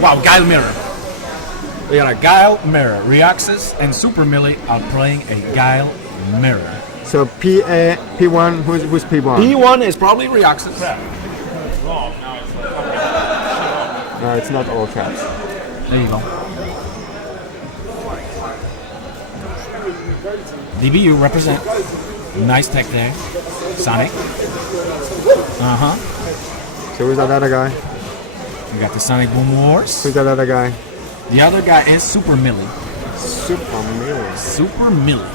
Wow, Guile Mirror. We got a Guile Mirror. Rioxas and Supernilly are playing a Guile Mirror. So P1, who's P1? P1 is probably Rioxas. No, it's not all caps. There you go. DBU represent. Nice tech there. Sonic. So who's that other guy? We got the Sonic Boom Wars. Who's that other guy? The other guy is Supernilly. Supernilly.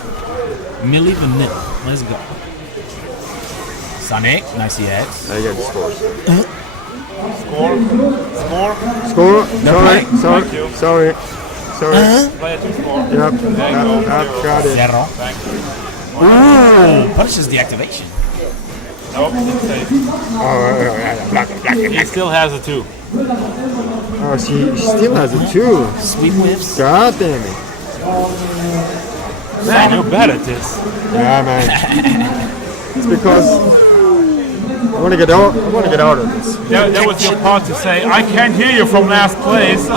Millie Vanilla. Let's go. Sonic. Nice heads. I get the scores. Score. Sorry. Play it to score. Yep. Got it. Zero. Ooh, punishes the activation. Nope, it's safe. He still has a 2. Oh, she still has a 2. Sweet whiffs. God damn it. Man, you're bad at this. Yeah, man. It's because I want to get out. Of this. That was your part to say, I can't hear you from last place.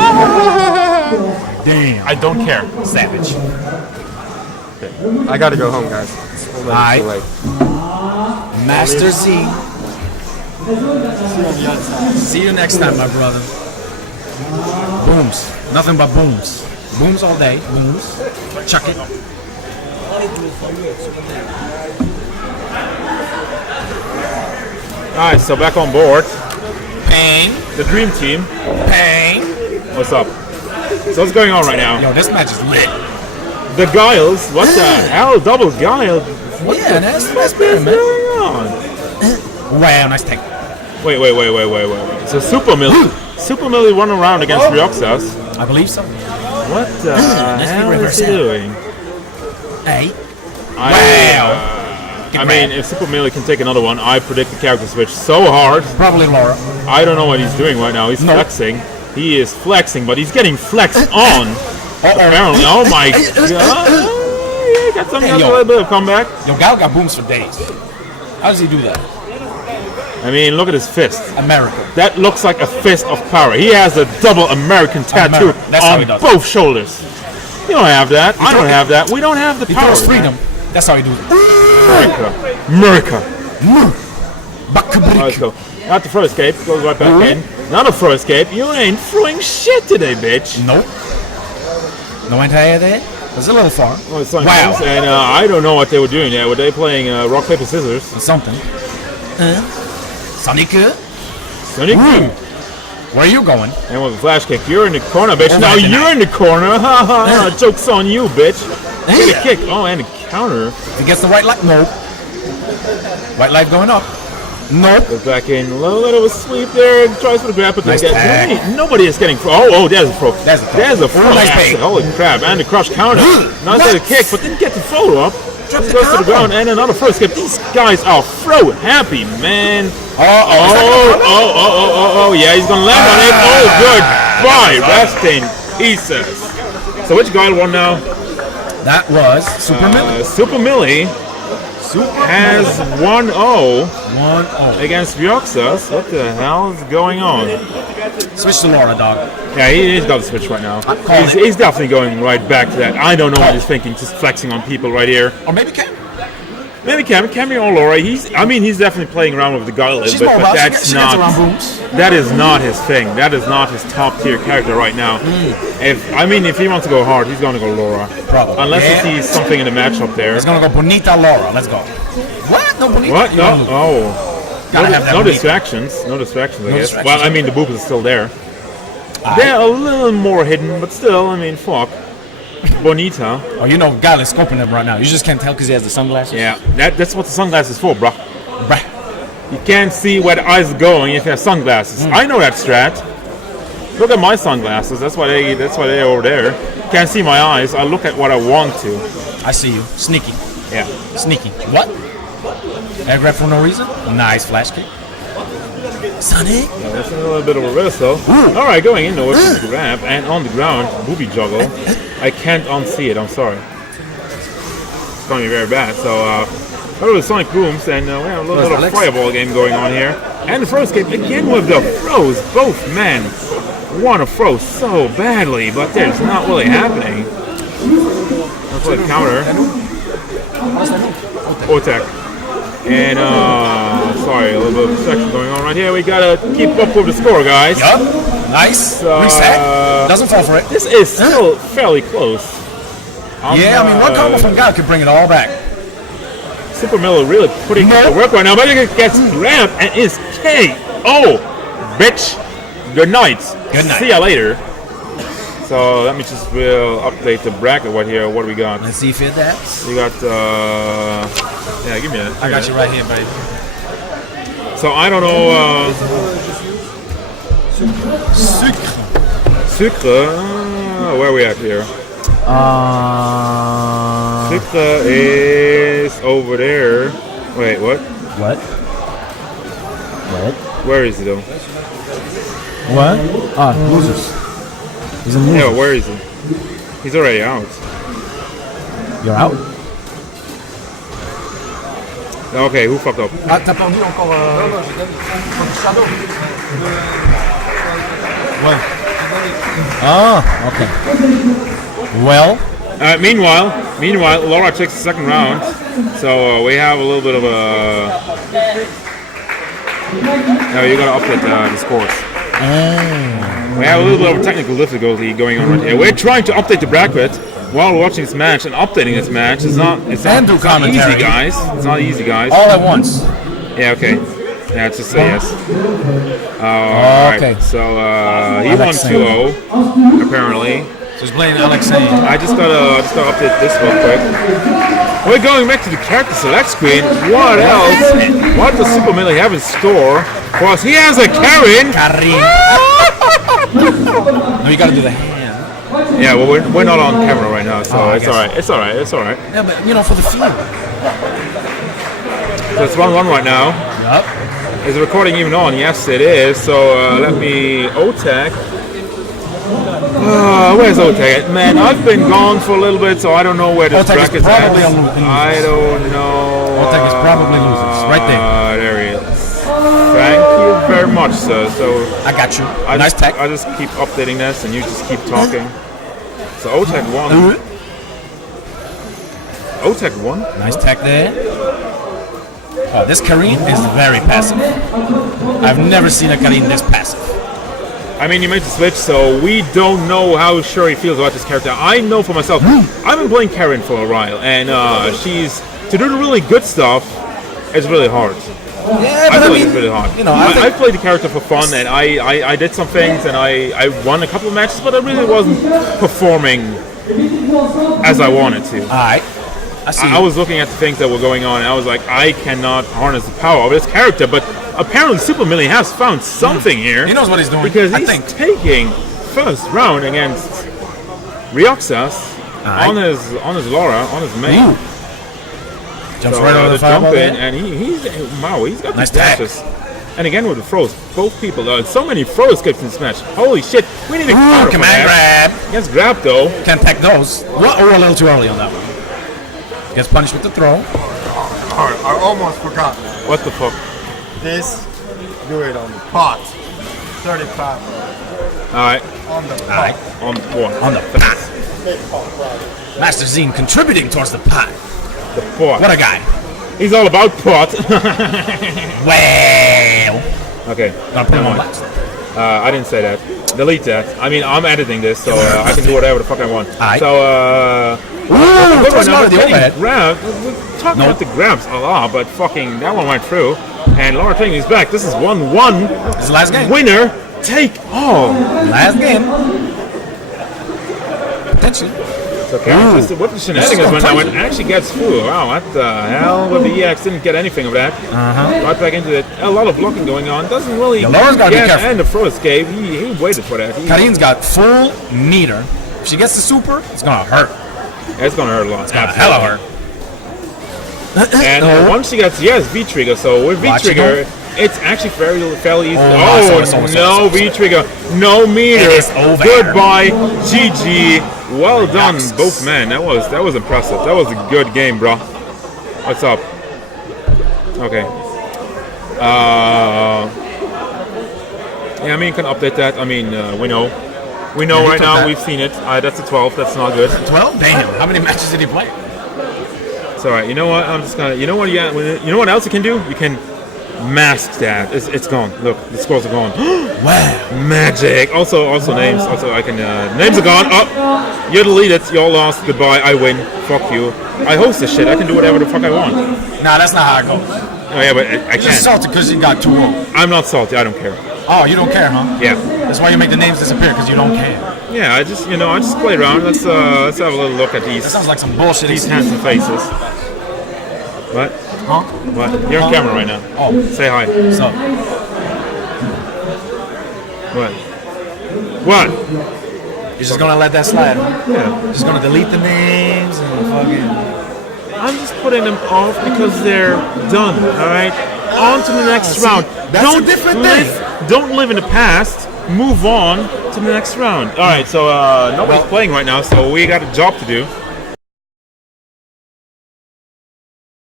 Damn. I don't care. Savage. Okay. I gotta go home, guys. It's already too late. Master Z. See you next time, my brother. Booms. Nothing but booms. Booms all day. Booms. Chuck it. Alright, so back on board. Bang. The Dream Team. Bang. What's up? So what's going on right now? Yo, this match is lit. The Guiles. What the hell? Double Guile. Yeah, that's better, man. What's going on? Wow, nice take. Wait. So Supernilly won a round against Rioxas. I believe so. What the hell is he doing? Hey. Wow. I mean, if Supernilly can take another one, I predict the character switch so hard. Probably Laura. I don't know what he's doing right now. He's flexing. He is flexing, but he's getting flexed on. Apparently. Oh my god. Yeah, got a little bit of comeback. Yo, Gal got booms for days. How does he do that? I mean, look at his fist. America. That looks like a fist of power. He has a double American tattoo on both shoulders. You don't have that. I don't have that. We don't have the power. He throws freedom. That's how he does it. America. Let's go. Not the throw escape. Goes right back in. Not a throw escape. You ain't throwing shit today, bitch. Nope. No anti-air there? That's a little far. Well, wow. And I don't know what they were doing there. Were they playing rock, paper, scissors? Or something. Sonic. Where are you going? And with a flash kick, you're in the corner, bitch. Now you're in the corner. Joke's on you, bitch. Get a kick. Oh, and a counter. He gets the white light. Nope. White light going up. Nope. Goes back in. A little bit of a sweep there. Tries for the grab, but nobody is getting. Oh, there's a throw. There's a throw. Nice pay. Holy crap. And the crush counter. Nice little kick, but didn't get the follow up. Goes to the ground and another first skip. These guys are throw happy, man. Oh, yeah, he's gonna land on it. Oh, goodbye, rest in pieces. So which guy won now? That was Supernilly. Supernilly has 1-0 against Rioxas. What the hell is going on? Switch to Laura, dog. Yeah, he's got to switch right now. He's definitely going right back to that. I don't know what he's thinking, just flexing on people right here. Or maybe Cam. Maybe Cammy or Laura. He's definitely playing around with the Guile, but that is not his thing. That is not his top tier character right now. If he wants to go hard, he's going to go Laura. Probably. Unless he sees something in the matchup there. He's going to go Bonita Laura. Let's go. What? No Bonita. What? No. Oh. No distractions. I guess. Distractions. Well, I mean, the boop is still there. They're a little more hidden, but still, I mean, fuck. Bonita. Oh, you know, Guile is scoping him right now. You just can't tell because he has the sunglasses. Yeah, that's what the sunglasses for, bruh. You can't see where the eyes are going if you have sunglasses. I know that strat. Look at my sunglasses. That's why they're over there. Can't see my eyes. I look at what I want to. I see you. Sneaky. Yeah. Sneaky. What? Air grab for no reason? Nice flash kick. Sonic. Yeah, that's a little bit of a reversal. All right, going in with the grab and on the ground, booby juggle. I can't unsee it. I'm sorry. It's going to be very bad. So, go to Sonic Booms, and we have a little bit of fireball game going on here. And the first game again with the throws, both men. want to throw so badly, but it's not really happening. Let's play counter. Otek. And, sorry, a little bit of section going on right here. We gotta keep up with the score, guys. Yup. Nice. Reset. Doesn't fall for it. This is still fairly close. Yeah, I mean, one combo from God could bring it all back. Supernilly really putting in the work right now, but it gets grabbed and is KO. Bitch. Good night. Good night. See ya later. So let me just update the bracket right here. What do we got? Let's see if it adapts. We got yeah, give me that. I got you right here, buddy. So I don't know. Sucre. Where are we at here? Sucre is over there. Wait, what? What? Where is he though? What? Losers. He's in losers. Yeah, where is he? He's already out. You're out? Okay, who fucked up? Ah, t'as perdu encore Shadow. Ouais. Ah, okay. Well. Meanwhile, Laura takes the second round. So we have a little bit of a. No, you gotta update the scores. We have a little bit of technical difficulty going on right here. We're trying to update the bracket while watching this match and updating this match. It's not easy, guys. It's not easy, guys. All at once. Yeah, okay. Yeah, it's just say yes. Okay. Right. So he won 2-0, apparently. So he's playing Alexei. I just gotta update this real quick. We're going back to the character select screen. What else? What does Supernilly have in store for us? He has a Karin. No, you gotta do the hand. Yeah, well, we're not on camera right now, so it's alright. It's alright. It's alright. Yeah, but you know, for the feel. So it's 1-1 right now. Yup. Is the recording even on? Yes, it is. So let me Otek. Where's Otek? Man, I've been gone for a little bit, so I don't know where this bracket's at. I don't know. Otek is probably losers. Right there. There he is. Thank you very much, sir. So I got you. Nice tech. I just keep updating this, and you just keep talking. So Otek won. Otek won. Nice tech there. Oh, this Karin is very passive. I've never seen a Karin this passive. I mean, you made the switch, so we don't know how sure he feels about this character. I know for myself, I've been playing Karin for a while, and to do the really good stuff, it's really hard. Yeah, but I mean, it's really hard. You know, I played the character for fun, and I did some things, and I won a couple of matches, but I really wasn't performing as I wanted to. Alright. I was looking at the things that were going on, and I was like, I cannot harness the power of this character, but apparently Supernilly has found something here. He knows what he's doing. Because he's taking first round against Rioxas on his Laura, on his main. Ooh. Jumps right over the jump in, and he's got nice these dashes. And again with the throws, both people. So many throw escapes in this match. Holy shit! We need a counter for command that. grab. Gets grabbed though. Can't tech those. Or a little too early on that one. Gets punished with the throw. I almost forgot. What the fuck? This, do it on the pot. 35. Alright. On the pot. On what? On the pot. Master Zine contributing towards the pot. The pot. What a guy. He's all about pot. Well. Okay. Gonna put him on blast. I didn't say that. Delete that. I mean, I'm editing this, so I can do whatever the fuck I want. Aight. So, Ooh, good one. Now, the overhead. We're talking about the grabs a lot, but fucking that one went through. And Laura taking his back. This is 1-1. This is the last game. Winner, take all. Last game. Potentially. It's okay. Just what the shenanigans when that one actually gets through. Wow, what the hell? With the EX didn't get anything of that. Right back into it. A lot of blocking going on. Doesn't really Laura's gotta be careful. And the throw escape. He waited for that. Karin's got full meter. If she gets the super, it's gonna hurt. It's gonna hurt a lot. It's gonna hella hurt. And once she gets V-trigger, so with V-trigger, it's actually fairly easy. No V-trigger, no meter. Goodbye, GG. Well done, both men. That was impressive. That was a good game, bro. What's up? Okay. Yeah, I mean, you can update that. I mean, we know he right took now. that. We've seen it. That's a 12. That's not good. 12? Damn. How many matches did he play? It's all right. You know what? I'm just gonna. You know what? Yeah. You know what else you can do? You can mask that. It's gone. Look, the scrolls are gone. Wow. Magic. Also names. Also, I can. Names are gone. Oh, you deleted. You all lost. Goodbye. I win. Fuck you. I host this shit. I can do whatever the fuck I want. Nah, that's not how it goes. Oh yeah, but I You're can't. just salty because you got too old. I'm not salty. I don't care. Oh, you don't care, huh? Yeah. That's why you make the names disappear, because you don't care. Yeah. I just play around. Let's have a little look at That these sounds like some bullshit. these handsome faces. What? Huh? What? You're on camera right now. Oh, Say hi. so What? What? you're just gonna let that slide? Huh? Yeah. Just gonna delete the names and fucking. I'm just putting them off because they're done. All right. On to the next see, round. that's a different thing. Don't live in the past. Move on to the next round. All right. So nobody's playing right now, so we got a job to do.